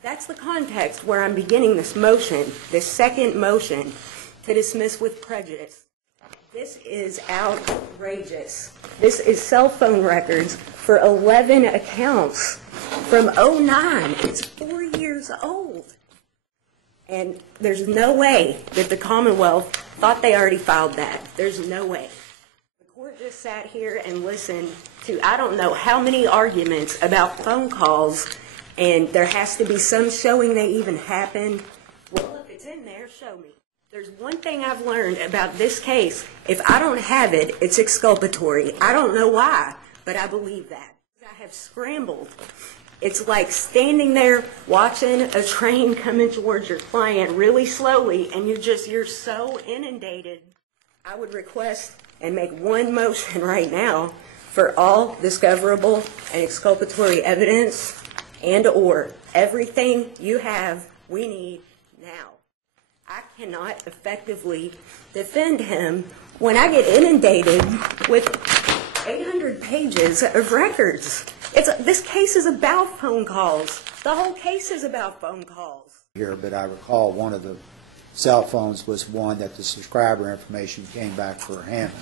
That's the context where I'm beginning this motion, this second motion, to dismiss with prejudice. This is outrageous. This is cell phone records for 11 accounts from '09. It's 4 years old. And there's no way that the Commonwealth thought they already filed that. There's no way. The court just sat here and listened to I don't know how many arguments about phone calls, and there has to be some showing they even happened. Well, if it's in there, show me. There's one thing I've learned about this case. If I don't have it, it's exculpatory. I don't know why, but I believe that. I have scrambled. It's like standing there watching a train coming towards your client really slowly, and you're so inundated. I would request and make one motion right now for all discoverable and exculpatory evidence and/or everything you have, we need now. I cannot effectively defend him when I get inundated with 800 pages of records. This case is about phone calls. The whole case is about phone calls. Here, but I recall one of the cell phones was one that the subscriber information came back for Hammond.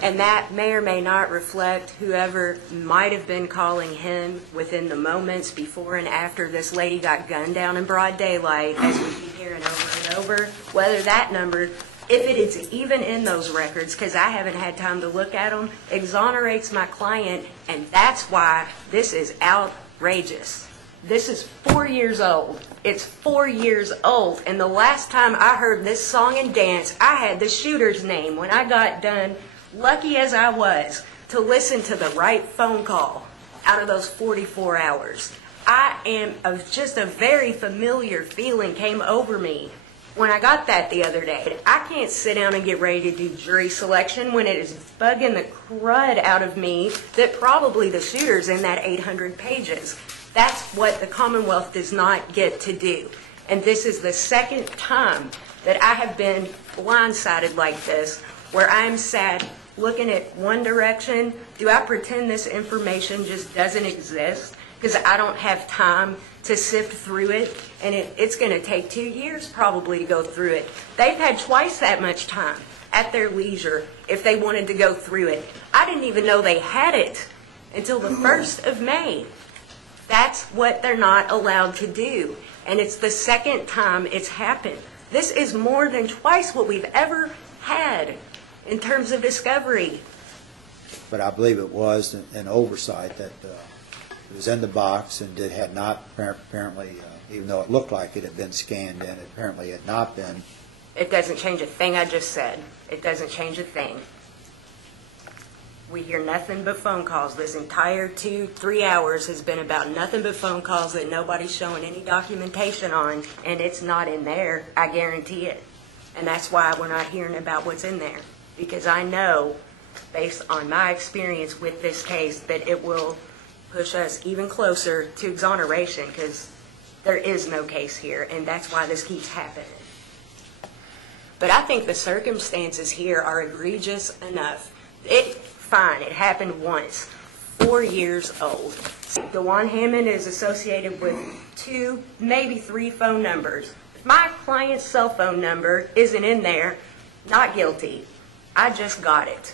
And that may or may not reflect whoever might have been calling him within the moments before and after this lady got gunned down in broad daylight, as we keep hearing over and over. Whether that number, if it is even in those records, because I haven't had time to look at them, exonerates my client, and that's why this is outrageous. This is 4 years old. It's 4 years old, and the last time I heard this song and dance, I had the shooter's name when I got done, lucky as I was, to listen to the right phone call out of those 44 hours. Just a very familiar feeling came over me when I got that the other day. I can't sit down and get ready to do jury selection when it is bugging the crud out of me that probably the shooter's in that 800 pages. That's what the Commonwealth does not get to do. And this is the second time that I have been blindsided like this, where I'm sad looking at one direction. Do I pretend this information just doesn't exist because I don't have time to sift through it? And it's going to take 2 years probably to go through it. They've had twice that much time at their leisure if they wanted to go through it. I didn't even know they had it until the 1st of May. That's what they're not allowed to do. And it's the second time it's happened. This is more than twice what we've ever had in terms of discovery. But I believe it was an oversight that it was in the box and it had not apparently, even though it looked like it had been scanned in, it apparently had not been. It doesn't change a thing I just said. It doesn't change a thing. We hear nothing but phone calls. This entire 2-3 hours has been about nothing but phone calls that nobody's showing any documentation on, and it's not in there, I guarantee it. And that's why we're not hearing about what's in there. Because I know, based on my experience with this case, that it will push us even closer to exoneration, because there is no case here, and that's why this keeps happening. But I think the circumstances here are egregious enough. Fine, it happened once. 4 years old. DeJuan Hammond is associated with 2, maybe 3 phone numbers. If my client's cell phone number isn't in there, not guilty. I just got it.